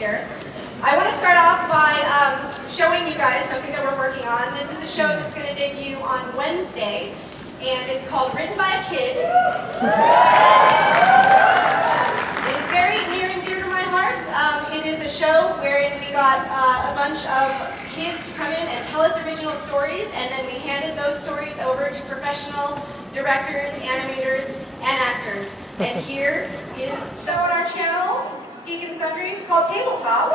here. I want to start off by showing you guys something that we're working on. This is a show that's going to debut on Wednesday, and it's called Written by a Kid. It is very near and dear to my heart. It is a show wherein we got a bunch of kids to come in and tell us original stories, and then we handed those stories over to professional directors, animators, and actors. And here is the on our channel, Geek and Sundry, called Tabletop.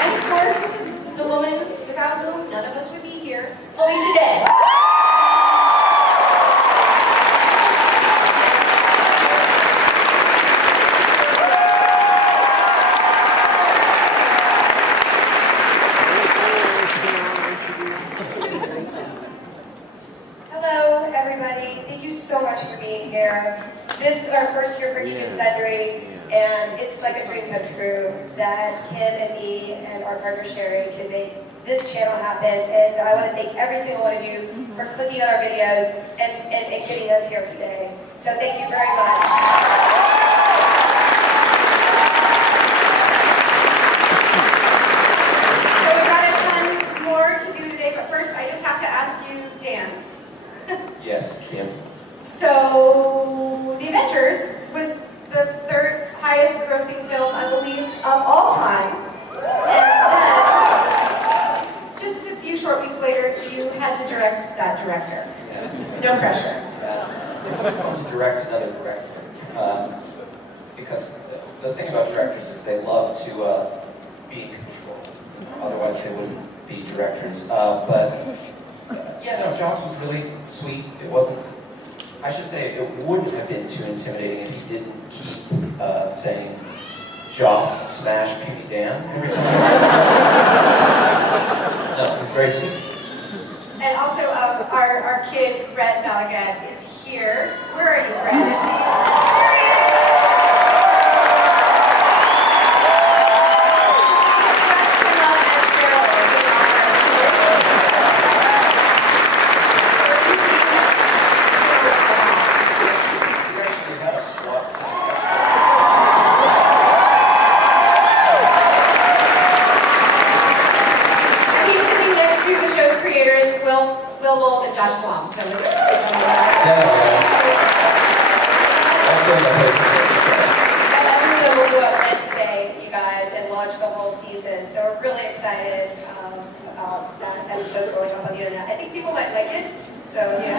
And of course, the woman without whom none of us would be here, Felicia Day. Hello, everybody. Thank you so much for being here. This is our first year for Geek and Sundry, and it's like a dream come true that Kim and me and our partner Sherry can make this channel happen. And I want to thank every single one of you for clicking on our videos and getting us here today. So thank you very much. So we've got a ton more to do today, but first I just have to ask you, Dan. Yes, Kim. So, The Avengers was the third highest grossing film, I believe, of all time. And then, just a few short weeks later, you had to direct that director. No pressure. It's always fun to direct another director. Because the thing about directors is they love to be in control. Otherwise, they wouldn't be directors. Yeah, no, Joss was really sweet. It wasn't, I should say, it wouldn't have been too intimidating if he didn't keep saying, Joss smash Puny Dan every time. No, it was very sweet. And also, our kid, Brett Malagat, is here. Where are you, Brett? Is he? There he is! And Josh Blum. So it's That episode will go up Wednesday, you guys, and launch the whole season. So we're really excited about that episode going up on the internet. I think people might like it. So yeah.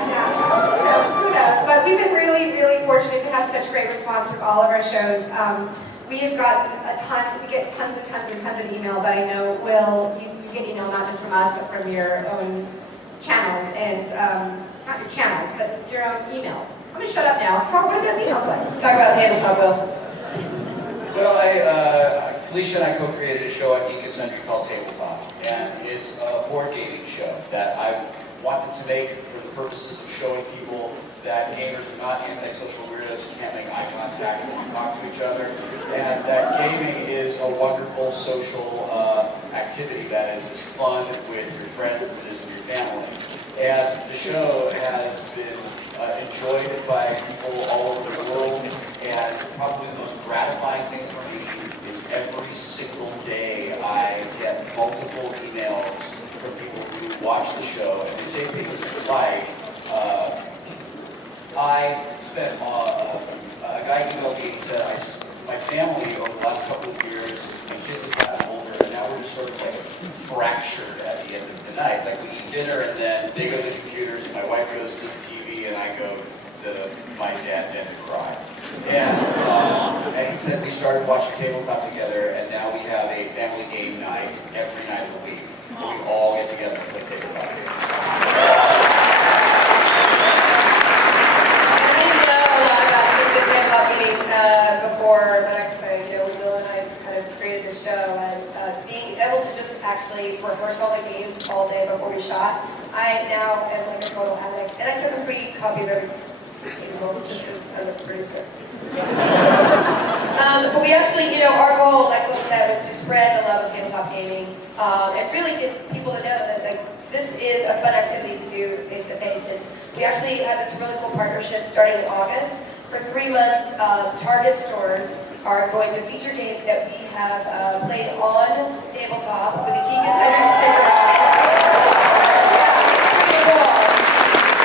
Who knows? But we've been really, really fortunate to have such great response with all of our shows. We have got a ton. We get tons and tons and tons of email. But I know, Will, you get email not just from us, but from your own channels and not your channels, but your own emails. I'm gonna shut up now. What are those emails like? Talk about tabletop, Will. Well, Felicia and I co-created a show on Geek and Sundry called Tabletop, and it's a board gaming show that I wanted to make for the purposes of showing people that gamers are not antisocial weirdos who can't make eye contact when you talk to each other, and that gaming is a wonderful social activity that is as fun with your friends as it is with your family. And the show has been enjoyed by people all over the world, and probably the most gratifying thing for me is every single day I get multiple emails from people who watch the show, and they say things like, I spent, a guy emailed me and said, my family over the last couple of years, my kids have gotten older, and now we're just sort of like fractured at the end of the night. Like we eat dinner and then they go to the computers and my wife goes to the TV and I go to my dad and cry. And he said we started watching Tabletop together, and now we have a family game night every night of the week. We all get together and play tabletop games. Before, but Will and I kind of created the show, and being able to just actually rehearse all the games all day before we shot, I now am like a total addict. And I took a free copy of every game home just because I'm a producer. this is a fun activity to do face-to-face. And we actually have this really cool partnership starting in August. For 3 months, Target stores are going to feature games that we have played on tabletop with a Geek and Sundry sticker on. Pretty cool.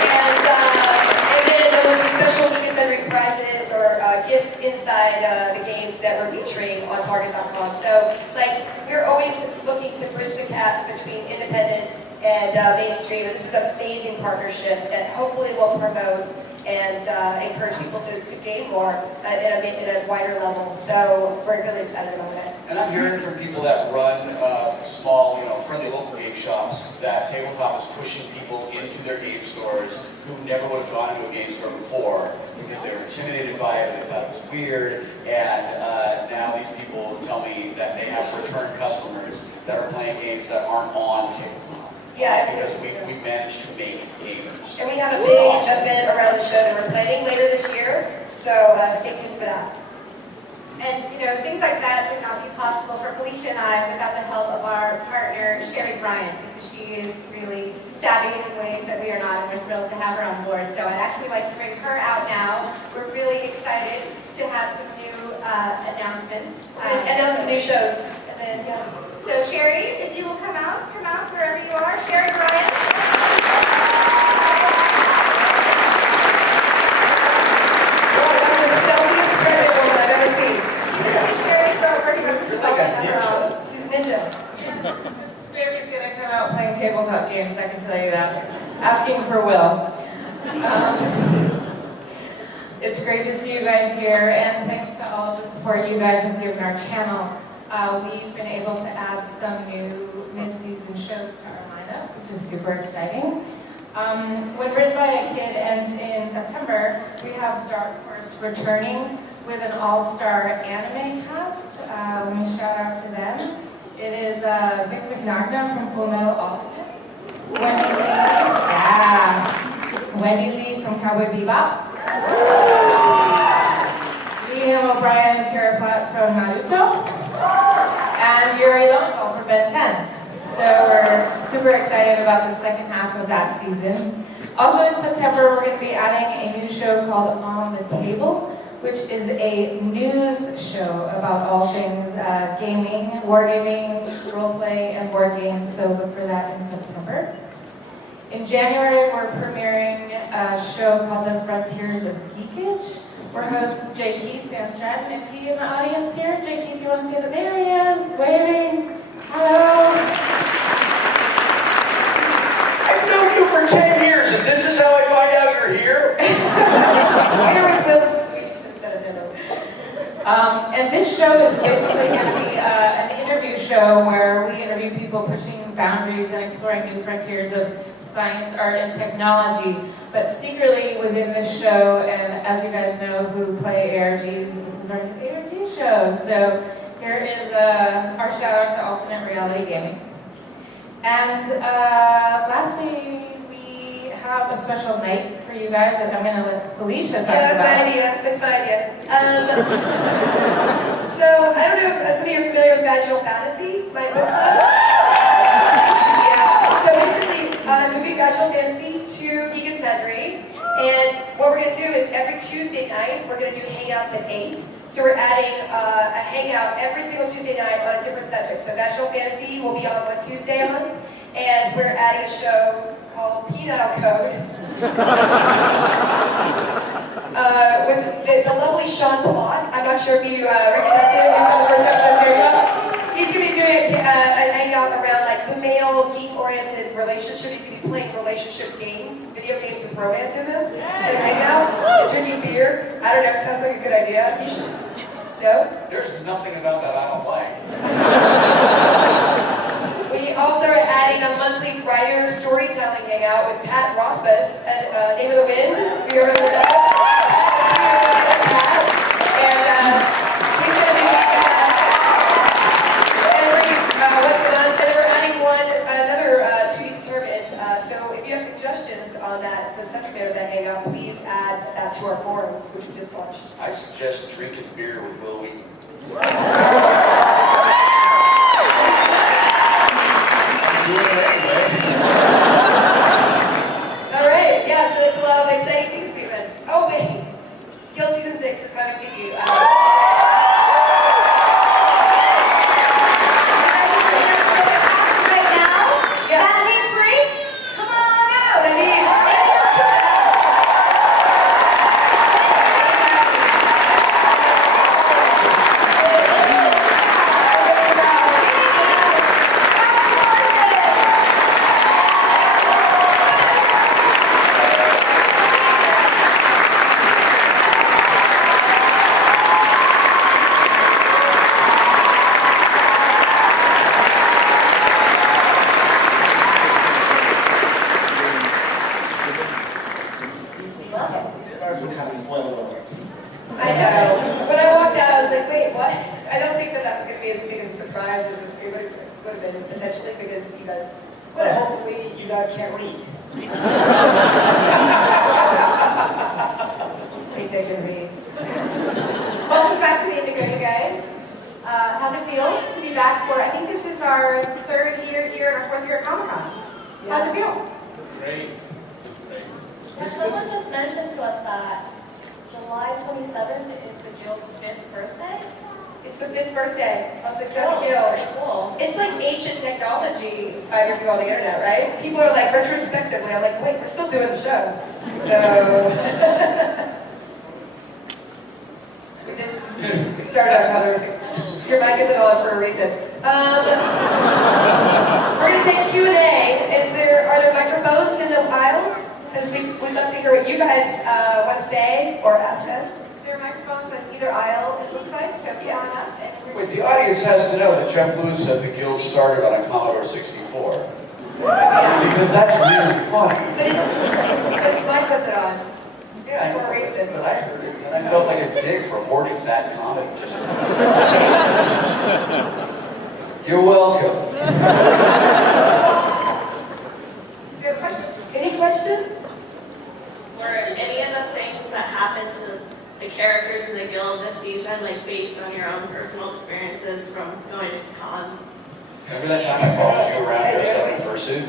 And then there will be special Geek and Sundry prizes or gifts inside the games that we're featuring on Target.com. So, like, we're always looking to bridge the gap between independent and mainstream. And this is an amazing partnership that hopefully will promote and encourage people to game more at a wider level. So we're really excited about that. And I'm hearing from people that run small, friendly local game shops that tabletop is pushing people into their game stores who never would have gone into a game store before because they were intimidated by it, they thought it was weird, and now these people tell me that they have return customers that are playing games that aren't on tabletop. Yeah, because we've managed to make gamers. And we have a big event around the show that we're planning later this year, so stay tuned for that. And things like that would not be possible for Felicia and I without the help of our partner, Sherry Bryant, because she is really savvy in ways that we are not, and we're thrilled to have her on board. So I'd actually like to bring her out now. We're really excited to have some new announcements. Announce some new shows. And then, yeah. So Sherry, if you will come out wherever you are. Sherry Bryant. Baby's gonna come out playing tabletop games, I can tell you that. Asking for Will. It's great to see you guys here, and thanks to all of the support you guys have given our channel. We've been able to add some new mid-season shows to our lineup, which is super exciting. When Written by a Kid ends in September, we have Dark Horse returning with an all-star anime cast. Let me shout out to them. It is Vic Mignogna from Full Metal Alchemist, Wendy Lee from Cowboy Bebop, Liam O'Brien and Tara Platt from Naruto, and Yuri Lowenthal for Ben 10. So we're super excited about the second half of that season. Also in September, we're going to be adding a new show called On the Table, which is a news show about all things gaming, wargaming, roleplay, and board games, so look for that in September. In January, we're premiering a show called The Frontiers of Geekage. We're host J. Keith Van Stratton. Is he in the audience here? J. Keith, you want to say that? There he is, waving. Hello. I've known you for 10 years, and this is how I find out you're here? And this show is basically going to be an interview show where we interview people pushing boundaries and exploring new frontiers of science, art, and technology. But secretly within this show, and as you guys know who play ARGs, this is our new ARG show. So here is our shout out to alternate reality gaming. And lastly, we have a special night for you guys, and I'm going to let Felicia talk Yeah, about. that's my idea. So I don't know if some of you are familiar with Vaginal Fantasy, my book club. Yeah. So basically, I'm moving Vaginal Fantasy to Geek and Sundry, and what we're going to do is every Tuesday night we're going to do hangouts at 8. So we're adding a hangout every single Tuesday night on a different subject. So Vaginal Fantasy will be on one Tuesday and we're adding a show called Penile Code. With the lovely Sean Plott. I'm not sure if you recognize him from the first episode. He's going to be doing a hangout around like the male geek-oriented relationship. He's going to be playing relationship games, video games with romance in them, and hang out, and drinking beer. I don't know, it sounds like a good idea. You should. No? There's nothing about that I don't like. We also are adding a monthly writer storytelling hangout with Pat Rothfuss at Name of the Wind. Have you ever heard of that? And he's going to be and we're adding another to be determined. So if you have suggestions on the subject matter of that hangout, please add that to our forums, which we just launched. I suggest drinking beer with Will Wheaton. I'm doing it anyway. would have been potentially because you guys. But hopefully you guys can't read. Think they can read. Welcome back to the Indigo, you guys. How's it feel to be back for, I think this is our third year here and our fourth year at Comic-Con. How's it feel? Great. Yeah, someone just mentioned to us that July 27th is the Guild's 5th birthday. It's the 5th birthday of the Oh, Guild. pretty cool. It's like ancient technology 5 years ago on the internet, right? People are like, retrospectively, I'm like, wait, we're still doing the show. So, we started our conversation. Your mic isn't on for a reason. We're going to take Q&A. Are there microphones in the aisles? Because we'd love to hear what you guys want to say or ask us. There are microphones on either aisle, it looks like, so come on up. And Wait, the audience has to know that Jeff Lewis said the Guild started on a Commodore 64. Because that's really funny. But his mic wasn't on. Yeah, For a reason. but I heard it, and I felt like a dick for hoarding that comic. You're welcome. you have a question? Any questions? Were any of the things that happened to the characters in the Guild this season, like based on your own personal experiences from going to cons? Remember that time I followed you around dressed up in fursuit?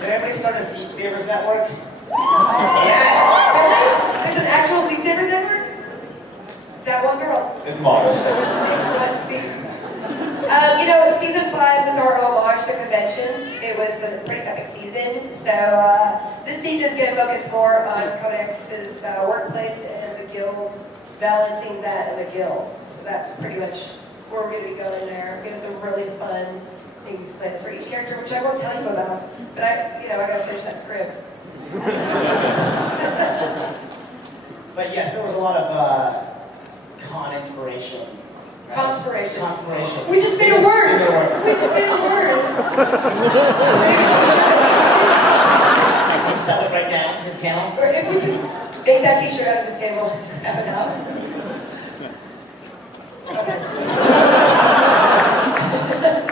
Did everybody start a Seat Savers network? Yes! Really? There's an actual Seat Saver network? That one girl. It's modest. One seat. Season 5 was our homage to conventions. It was a pretty epic season. So this season is going to focus more on Codex's workplace and the guild, balancing that and the guild. So that's pretty much where we're going to be going there. We have some really fun things planned for each character, which I won't tell you about. But I got to finish that script. But yes, there was a lot of con inspiration. Conspiration. Conspiration. We just made a word. We just made a word. You sell it right now to this panel. Or if we could make that t-shirt out of this table, just have it out. Okay.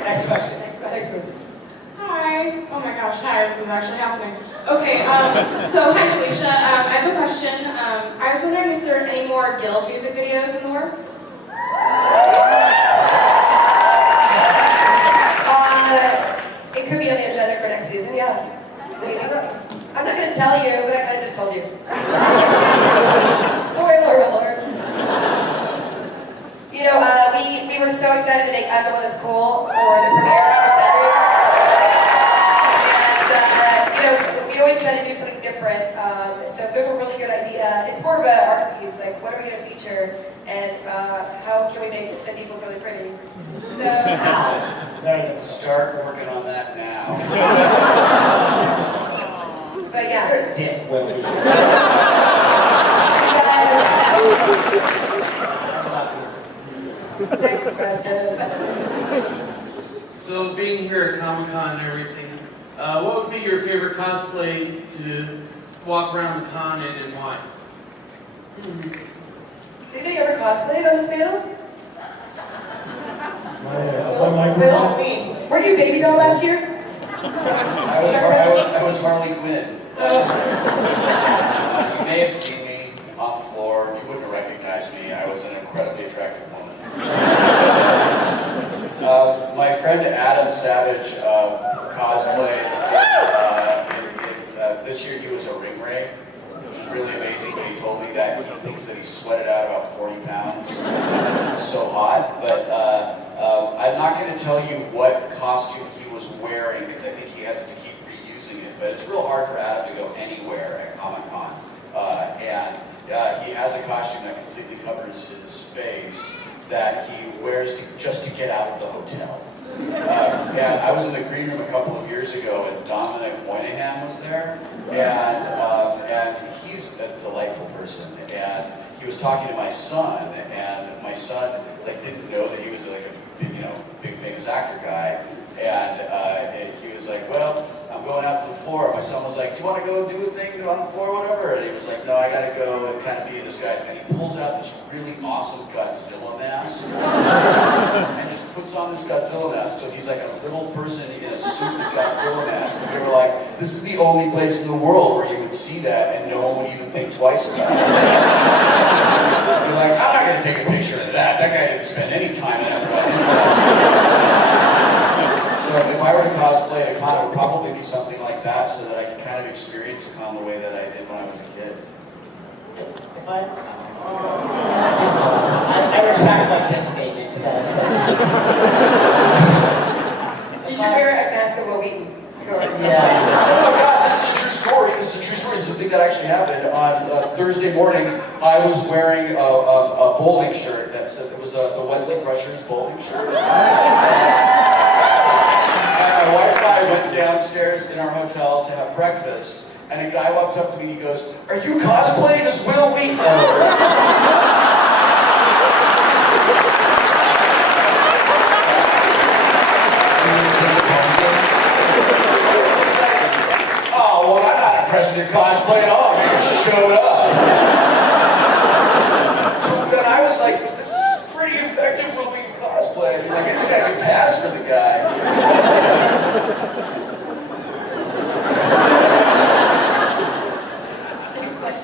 Next question. Next question. Hi. Oh my gosh, hi, this is actually happening. Okay, so hi Felicia. I have a question. I was wondering if there are any more Guild music videos in the works? It could be on the agenda for next season, yeah. Maybe. I'm not going to tell you, but I kind of just told you. Spoiler alert. We were so excited to make I'm the One That's Cool for the premiere of Sundry. And, we always try to do something different. So if there's a really good idea, it's more of an art piece, like what are we going to feature and how can we make it so people really pretty. So, Start working on that now. but yeah. Dick, Willie. Next question. So being here at Comic-Con and everything, what would be your favorite cosplay to walk around the con in and why? Anybody ever cosplayed on this panel? Will? Weren't you Baby Doll last year? I was Harley Quinn. You may have seen me on the floor. You wouldn't have recognized me. I was an incredibly attractive woman. My friend Adam Savage cosplays. This year he was a ring wraith, which was really amazing. He told me that he thinks that he sweated out about 40 pounds. It was so hot. But I'm not going to tell you what costume he was wearing because I think he has to keep reusing it. But it's real hard for Adam to go anywhere at Comic-Con. And he has a costume that completely covers his face that he wears just to get out of the hotel. And I was in the green room a couple of years ago, and Dominic Moynihan was there, and he's a delightful person. And he was talking to my son, and my son didn't know that he was a big famous actor guy. And he was like, "Well, I'm going out to the floor." My son was like, "Do you want to go do a thing on the floor or whatever?" And he was like, "No, I got to go and kind of be in disguise." And he pulls out this really awesome Godzilla mask. and just puts on this Godzilla mask, so he's like a little person in a suit with Godzilla mask. And they were like, this is the only place in the world where you would see that and no one would even think twice about it. You're like, I'm not going to take a picture of that. That guy didn't spend any time and effort on his costume. So if I were to cosplay at a con, it would probably be something like that so that I could kind of experience a con the way that I did when I was a kid. If I retract my dead statement because that was so You should wear a mask of Will Wheaton. Yeah. Oh my God, this is a true story. This is a true story. This is a thing that actually happened. On Thursday morning, I was wearing a bowling shirt that said, it was the Wesley Crushers bowling shirt. And my wife and I went downstairs in our hotel to have breakfast, and a guy walks up to me and he goes, "Are you cosplaying as Will Wheaton?" Oh, well, I'm not impressed with your cosplay at all. You just showed up. So then I was like, this is pretty effective Will Wheaton cosplay. I mean, like, I think I could pass for the guy.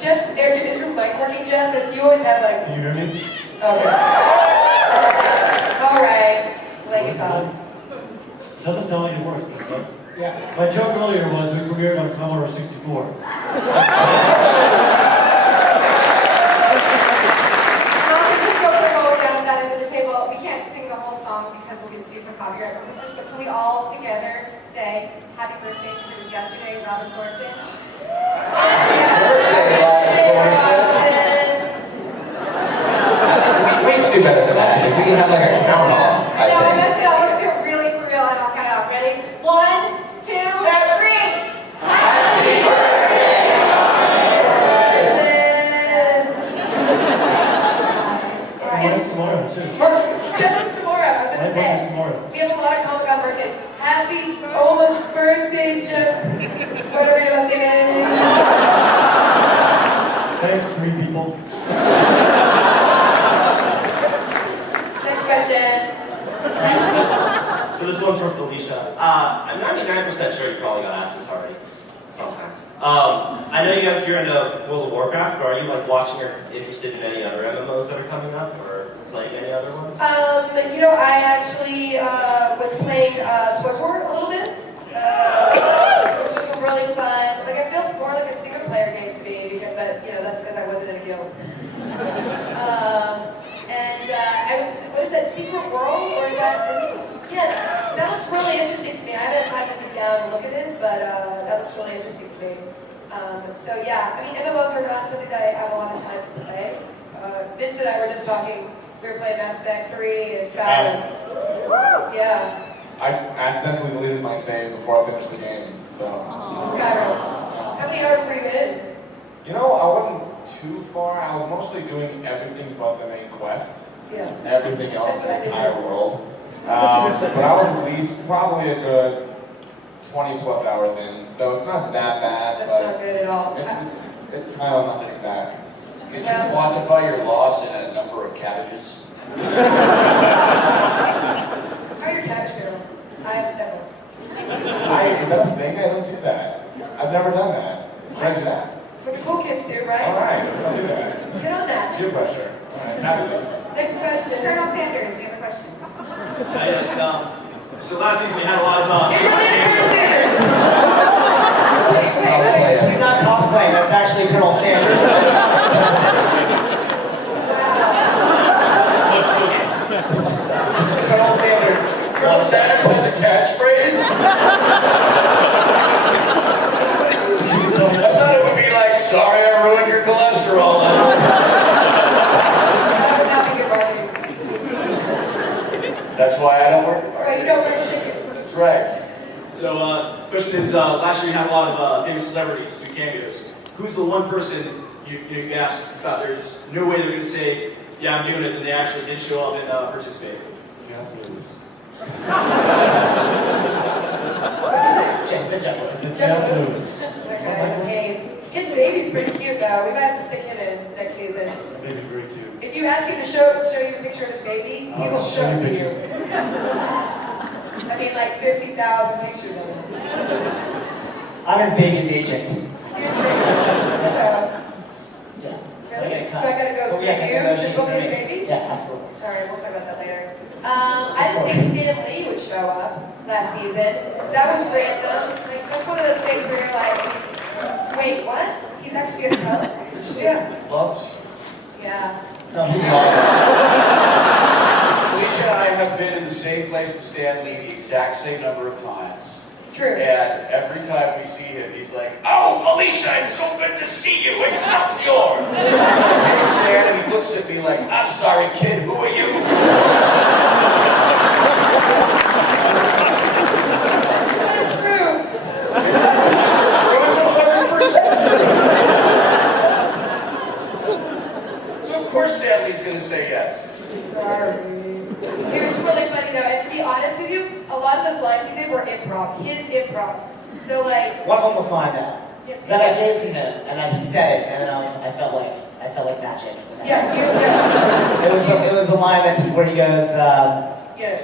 Just, is your mic working, Jeff? Because you always have like... Can you hear me? Okay. All right. Lay it on. Doesn't sound like it works, but Yeah. my joke earlier was we premiered on Commodore 64. So I'll just go down that end of the table. We can't sing the whole song because we'll get sued for copyright purposes, but can we all together say happy birthday because it was yesterday, Robert Corson? We can do better than that. If we can have like a count off, I know, I I messed it up. Let's do it really for real and I'll count it off. Ready? 1, 2, 3. Happy birthday, Mine's tomorrow, too. Just tomorrow, I was My going to birthday's say. tomorrow. We have a lot of Comic-Con birthdays. Happy almost birthday, Jeff. What are we going to sing? Thanks, 3 people. Next question. So this one's for Felicia. I'm 99% sure you probably got asked this already sometime. I know you guys, you're into World of Warcraft, but are you like watching or interested in any other MMOs that are coming up, or playing any other ones? You know, I actually was playing SwordSword a little bit, which was really fun. Like, it feels more like a single-player game to me, because, but you know, that's because I wasn't in a guild. I was, what is that, Secret World, or is that? Yeah, that looks really interesting to me. I haven't had time to sit down and look at it, but that looks really interesting to me. So yeah, I mean, MMOs are not something that I have a lot of time to play. Vince and I were just talking. We were playing Mass Effect 3 and Skyrim. Yeah. I accidentally deleted my save before I finished the game, so. Skyrim. How many hours were you in? You know, I wasn't too far. I was mostly doing everything but the main quest. Yeah. Everything else in the That's what I entire world. But I was at least probably a good 20 plus hours in, so it's not that bad. That's but not good at all. it's time I'm not getting back. Could you quantify your loss in a number of cabbages? How are your cabbage barrels? I have several. Is that a thing? I don't do that. I've never done that. Should I do that? That's what the cool kids do, right? Alright, let's do that. Good on that. Peer pressure. Alright, fabulous. Next question. Colonel Sanders, do you have a question? Yes, so last season we had a lot of It really is Colonel Sanders. He's not cosplaying, that's actually Colonel Sanders. What's cooking? Colonel Sanders. Colonel Sanders has a catchphrase? I thought it would be like, sorry I ruined your cholesterol level. That would not be good marketing. That's why I don't work. That's why you don't like chicken. That's right. So, question is, last year you had a lot of famous celebrities do cameos. Who's the one person you asked about there's no way they're going to say, yeah, I'm doing it, and they actually did show up and participate? Jeff Lewis. Jeff, Jeff. I said Jeff Lewis. Oh my God, his baby's pretty cute though. We might have to stick him in next season. That baby's very cute. If you ask him to show you a picture of his baby, he will show it to you. I mean, like 50,000 pictures of him. I'm his baby's agent. So, Yeah. so I gotta go through you to book his baby? Yeah, absolutely. Alright, we'll talk about that later. I didn't think Stan Lee would show up last season. That was random. Like, that's one of those things where you're like, wait, what? He's actually gonna come? Stan loves you. Yeah. No, he's Felicia and I have been in the same place as Stan Lee the exact same number of times. True. And every time we see him, he's like, "Oh, Felicia, it's so good to see you, Excelsior!" Hey, Stan, and he looks at me like, "I'm sorry, kid, who are you?" That's true. True, it's 100%. So of course Stan Lee's gonna say yes. Sorry. It was really funny though, and to be honest with you, a lot of those lines he did were improv. His improv. So like, one of them was mine though. yes, Then I gave to him, and then he said it, and then I felt like magic. yeah, It was the line where he goes, yes.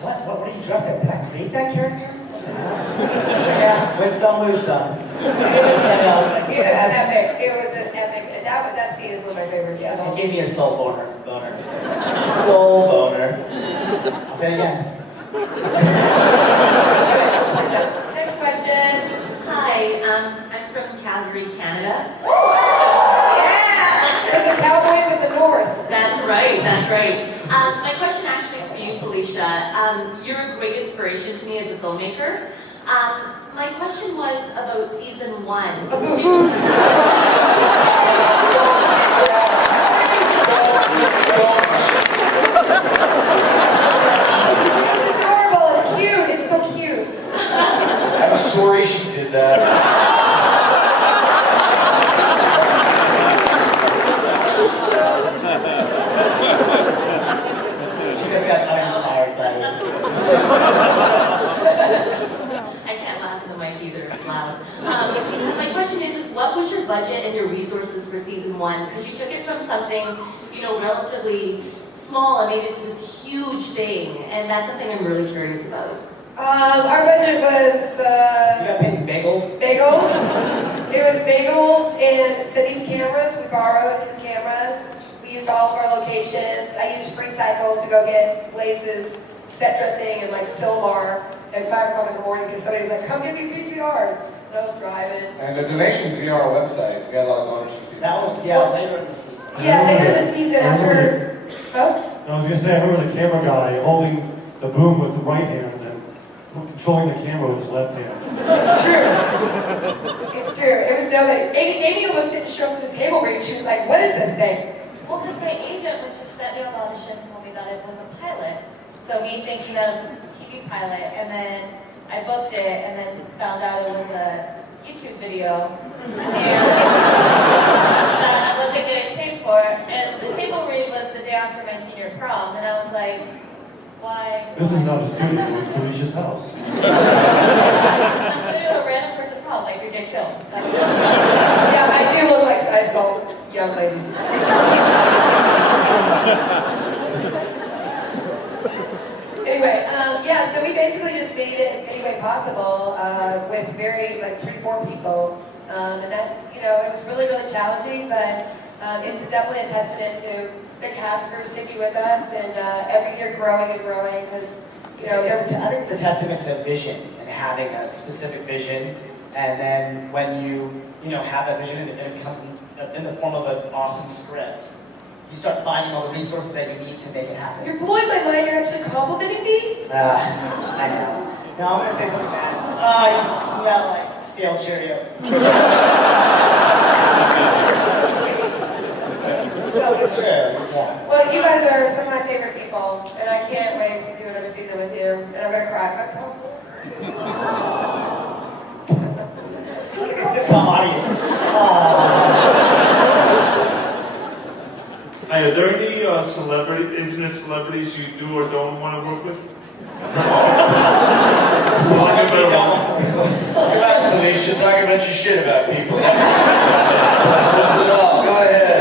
what are you dressed as? Did I create that character? Yeah, win some, lose some. It was epic. It was an epic. That scene is one of my favorites. Yeah, it gave me a soul boner. Soul boner. I'll say it again. Next question. Hi, I'm from Calgary, Canada. Yeah! For the Cowboys of the North. That's right, that's right. My question actually is for you, Felicia. You're a great inspiration to me as a filmmaker. My question was about season 1. It's adorable. It's cute. It's so cute. I'm sorry she did that. She just got uninspired by it. I can't laugh in the mic either, it's loud. My question is what was your budget and your resources for season 1? Because you took it from something, relatively small and made it to this huge thing, and that's something I'm really curious about. Our budget was You got paid in bagels? bagels. It was bagels and Cindy's cameras. We borrowed his cameras. We used all of our locations. I used Free Cycle to go get Blaze's set dressing and like Silmar at 5 o'clock in the morning because somebody was like, come get these VCRs. And I was driving. And the donations via our website, we got a lot of donors received. That was, later in the season. Yeah, later in the season after. Oh? I was gonna say, I remember the camera guy holding the boom with the right hand and controlling the camera with his left hand. It's true. It's true. It was nobody. Amy almost didn't show up to the table read. She was like, what is this thing? Well, because my agent, when she sent me on the audition, told me that it was a pilot. So me thinking that it was a TV pilot, and then I booked it, and then found out it was a YouTube video, and that I wasn't getting paid for. And the table read was the day after my senior prom, and I was like, why? This is not a studio, it's Felicia's house. Literally a random person's house, like you get killed. Yeah, I do look like I saw young ladies. Anyway, yeah, so we basically just made it any way possible with very, 3-4 people. And that, it was really, really challenging, but it's definitely a testament to the cast for sticking with us and every year growing and growing because, I think it's a testament to vision and having a specific vision. And then when you have that vision and it becomes in the form of an awesome script, you start finding all the resources that you need to make it happen. You're blowing my mind. You're actually complimenting me? I know. No, I'm going to say something bad. You smell like stale Cheerios. No, it's true. Yeah. Well, you guys are some of my favorite people, and I can't wait to do another season with you. And I'm going to cry. Look at the sitcom audience. Hi, are there any internet celebrities you do or don't want to work with? Come on, Felicia, talk about your shit about people. That's it all. Go ahead.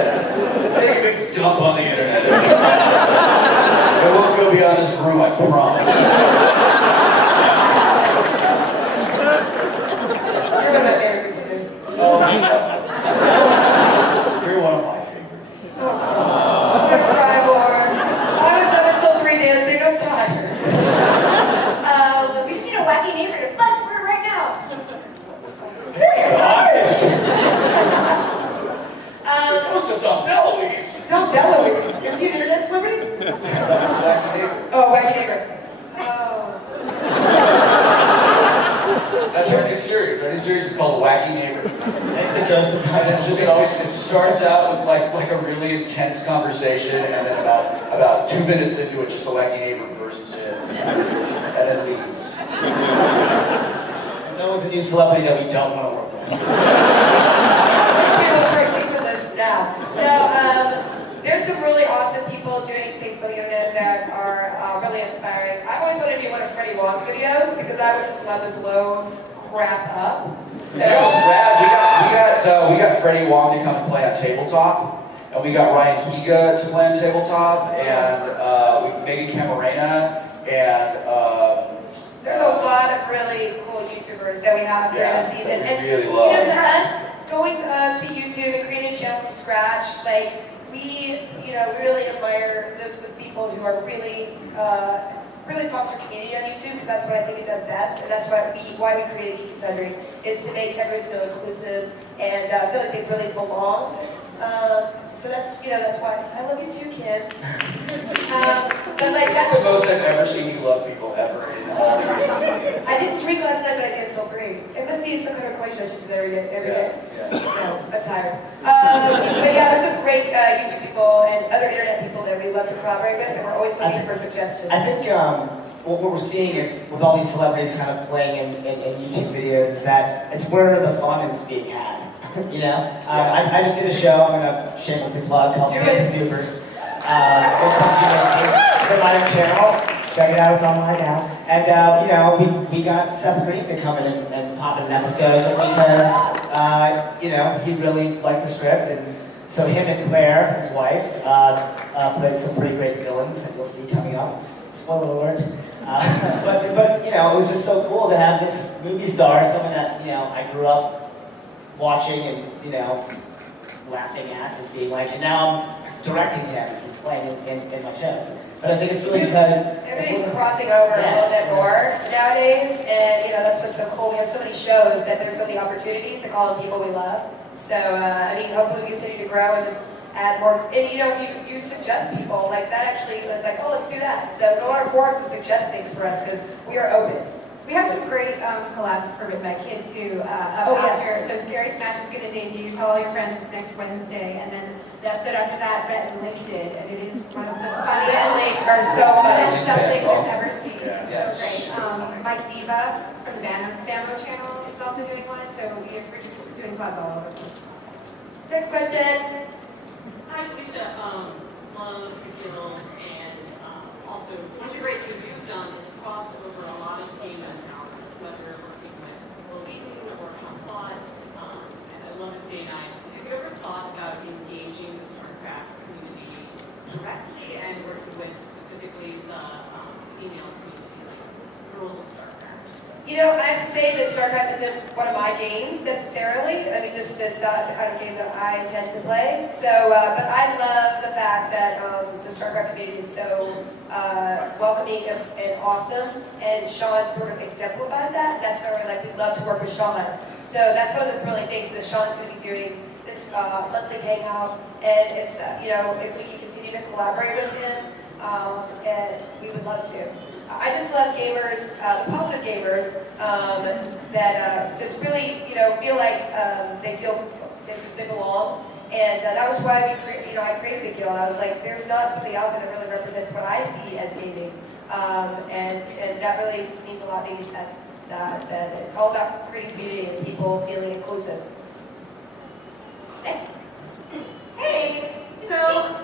Make a big dump on the internet. It won't go beyond this room, I promise. You're one of my favorite people, too. Oh, you're one of my favorites. To cry more. I was up until 3 dancing. I'm tired. We just need a wacky neighbor to bust through right now. Hey guys! Um, Ghost of Tom DeLuise. Don't DeLuise. Is he an internet celebrity? That's Wacky Neighbor. Oh, wacky neighbor. Oh. That's our new series. Our new series is called Wacky Neighbor. It's the ghost of And it's just it starts out with like a really intense conversation, and then about 2 minutes into it, just the wacky neighbor bursts in, and then leaves. It's always a new celebrity that we don't want to work with. Let's do the first thing to this now. There's some really awesome people doing things on the internet that are really inspiring. I've always wanted to be one of Freddie Wong videos because I would just love to blow crap up. So, That was rad. We got Freddie Wong to come and play on tabletop, and we got Ryan Higa to play on tabletop, and Megan Camarena, and there's a lot of really cool YouTubers that we have during the season. that we really You love. know, to us, going to YouTube and creating a channel from scratch, like, we really admire the people who are really foster community on YouTube, because that's what I think it does best, and that's why we created Geek and Sundry, is to make everyone feel inclusive and feel like they really belong. So that's why I love you too, Kim. But like This is the most I've ever seen you love people ever in all the years. I didn't drink last night, but I can still drink. It must be some kind of equation I should do that every day. Yeah. No, I'm tired. But yeah, there's some great YouTube people and other internet people that we love to collaborate with, and we're always looking for suggestions. I think what we're seeing is, with all these celebrities kind of playing in YouTube videos, is that it's where the fun is being had. You know? I just did a show, I'm going to shamelessly plug, called Super Supers. Which some of you may see. It's on my channel. Check it out, it's online now. And, we got Seth Green to come in and pop in an episode just because, he really liked the script. And so him and Claire, his wife, played some pretty great villains that you'll see coming up. Spoiler alert. But it was just so cool to have this movie star, someone that, I grew up watching and, laughing at and being like, and now I'm directing him, he's playing in my shows. But I think it's really because everything's crossing over a little bit more nowadays, and that's what's so cool. We have so many shows that there's so many opportunities to call in people we love. So hopefully we continue to grow and just add more. And if you suggest people like that, actually, it's like, oh, let's do that. So go on our forums and suggest things for us because we are open. We have some great collabs for Written by Kid too. After, so Scary Smash is going to debut. Tell all your friends it's next Wednesday, and then the episode after that, Brett and Link did, and it is one of the funniest are so funny. stuff Link has ever seen. Yeah. So great. Mike Diva from the Bambo channel is also doing one. So we're just doing collabs all over the place. Next question. Hi, Felicia. Love the Guild, and also one of the great things you've done is crossed over a lot of game accounts, whether working with Legion or Complot, and I love this day and night. Have you ever thought about engaging the StarCraft community directly and working with specifically the female community, like girls of StarCraft? I have to say that StarCraft isn't one of my games necessarily. I mean, this is not the kind of game that I tend to play. So, but I love the fact that the StarCraft community is so welcoming and awesome, and Sean sort of exemplifies that. That's why we love to work with Sean. So that's one of the thrilling things that Sean's going to be doing this monthly hangout, and if we can continue to collaborate with him, and we would love to. I just love gamers, the positive gamers that just really, feel like they belong. And that was why I created the guild. I was like, there's not something out there that really represents what I see as gaming, and that really means a lot that you said that it's all about creating community and people feeling inclusive. Thanks. Hey, so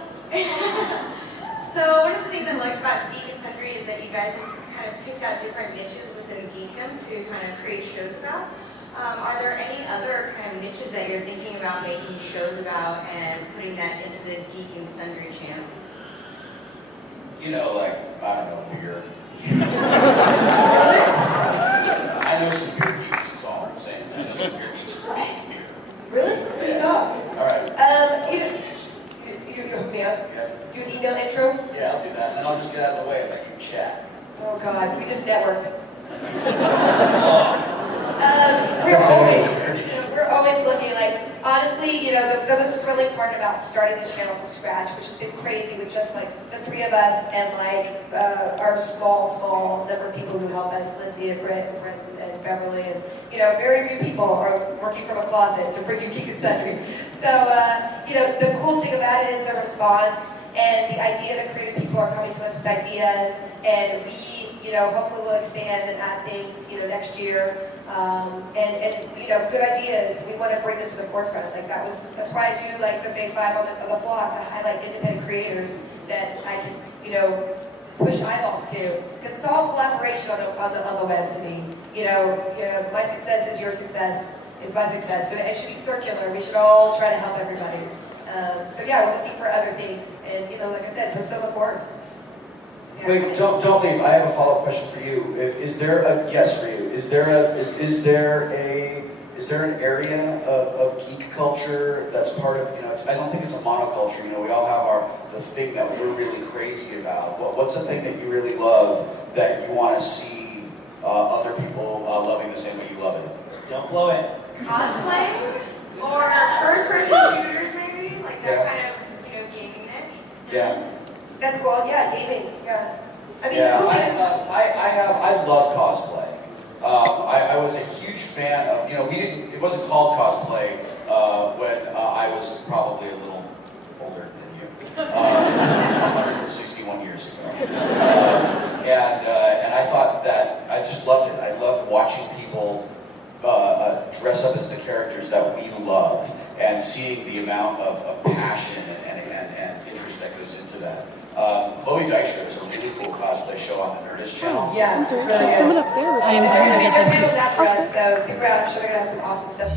one of the things I liked about Geek and Sundry is that you guys have kind of picked out different niches within geekdom to kind of create shows about. Are there any other kind of niches that you're thinking about making shows about and putting that into the Geek and Sundry channel? You know, like, I don't know, beer. I know some beer geeks, is all I'm saying. I know some beer geeks who make beer. Really? What do you got? All right. You hook me up. Yeah. Do an email intro? Yeah, I'll do that. And then I'll just get out of the way and let you chat. Oh God, we just networked. Oh. We're always looking, like, honestly, you know, the most thrilling part about starting this channel from scratch, which has been crazy with just like the three of us and like our small number of people who help us, Lindsay and Brett and Beverly, and you know, very few people are working from a closet to bring you Geek and Sundry. So, you know, the cool thing about it is the response and the idea that creative people are coming to us with ideas, and we, you know, hopefully will expand and add things, you know, next year. And you know, good ideas, we want to bring them to the forefront. Like that's why I do like the Big Five on the vlog, to highlight independent creators that I can, you know, push eyeballs to. Because it's all collaboration on the web to me. You know, my success is your success, is my success. So it should be circular. We should all try to help everybody. So yeah, we're looking for other things. And you know, like I said, Priscilla Forrest. Yeah. Wait, don't leave. I have a follow-up question for you. Is there a yes for you? Is there an area of geek culture that's part of, you know, I don't think it's a monoculture. You know, we all have the thing that we're really crazy about. What's the thing that you really love that you want to see other people loving the same way you love it? Don't blow it. Cosplay? Or first-person shooters, maybe? Like that kind of, you know, gaming niche? Yeah. That's cool. Yeah, gaming. Yeah. I mean, Yeah, the cool thing is, I love cosplay. I was a huge fan of, you know, it wasn't called cosplay when I was probably a little older than you, 161 years ago. And I thought that, I just loved it. I loved watching people dress up as the characters that we love and seeing the amount of passion and interest that goes into that. Chloe Dykstra is a really cool cosplay show on the Nerdist channel. yeah, it's really good. Someone up there. They're handles after us, so stick around. I'm sure they're going to have some awesome stuff.